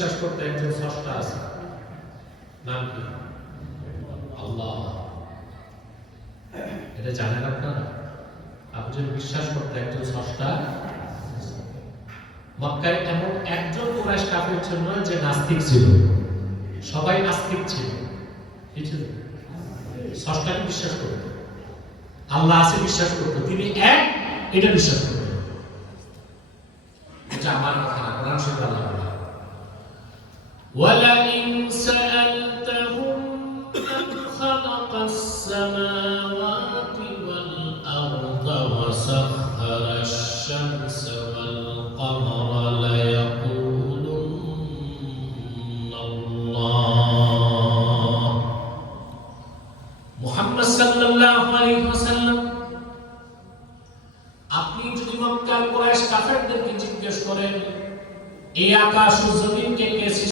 বিশ্বাস করতে একজন স্রষ্টা আছে, নাম কি? আল্লাহ। এটা জানেন আপনারা? আপনি যদি বিশ্বাস করতে একজন স্রষ্টা, মক্কায় এমন একজন কুরাইশ কাফির ছিল না যে নাস্তিক ছিল, সবাই আস্তিক ছিল। কি ছিল? স্রষ্টাকে বিশ্বাস করত, আল্লাহ আছে বিশ্বাস করত, তিনি এক, এটা বিশ্বাস করত। এটা আমার কথা না, কোরআন শরীফে আল্লাহ বলে, ওয়ালাইন সাআলতাহুম মান খালাকাস সামাওয়াতি ওয়াল আরদা ওয়া সাখখারাশ শামসা ওয়াল কমারা লা ইয়াকুলুন্না আল্লাহ। মুহাম্মদ সাল্লাল্লাহু আলাইহি ওয়াসাল্লাম, আপনি যদি মক্কার কুরাইশ কাফেরদেরকে জিজ্ঞেস করেন এই আকাশ ও জমিনকে